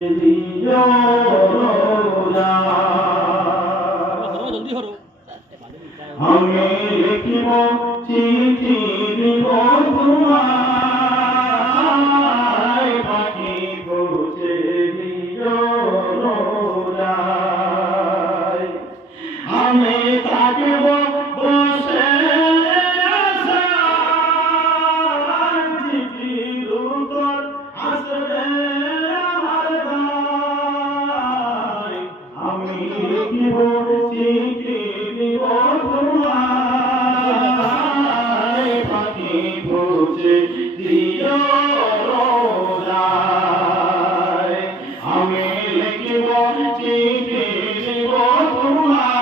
আমি লিখিব চিঠি দিব তোমায় পাখি পৌঁছে দিও রোজায় আমি থাকিব বসে চিঠির উত্তর আসবে আমার ভাই আমি লিখিব চিঠি দিব তোমায় পাখি পৌঁছে দিও রোজায় আমি লিখিব চিঠি দিব তোমায়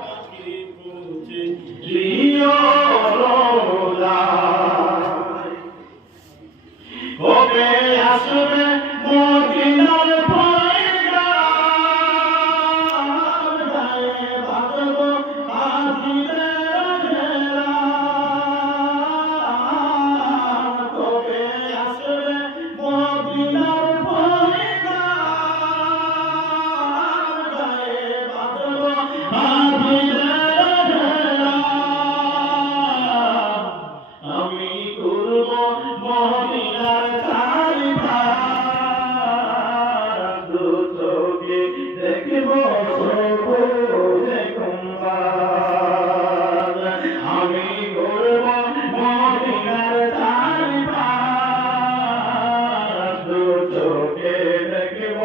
পাখি পৌঁছে দিও রোজায় কবে আসবে মদিনার পয়গাম গায়ে বাঁধব হাজিদের হেরাম কবে আসবে মদিনার পয়গাম গায়ে বাঁধব হাজিদের হেরাম আমি করব মদিনার তারিফার দু চোখে দেখব সবুজে গুম্বাদ আমি করব মদিনার তারিফার দু চোখে দেখব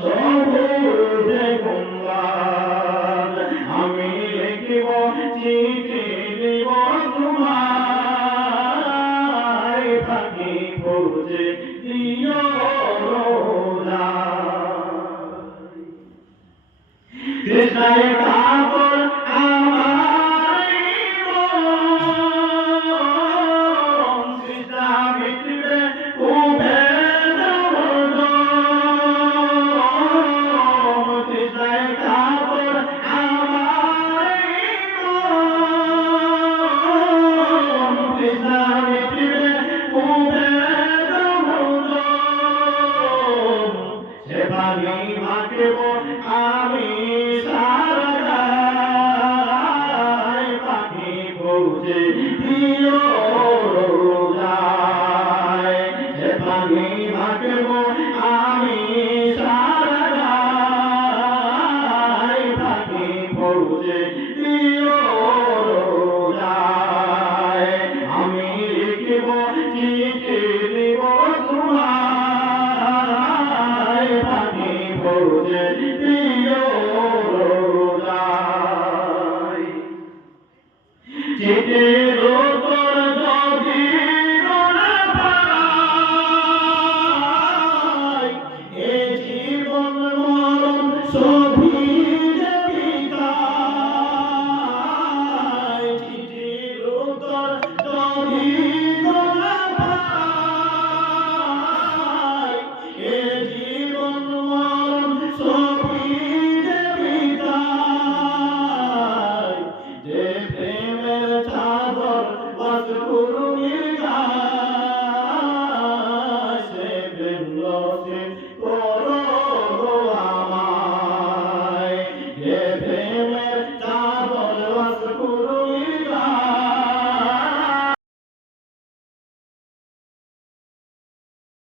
সবুজে গুম্বাদ আমি লিখিব চিঠি দিব তোমায় পাখি পৌঁছে দিও রোজায় কৃষ্ণায়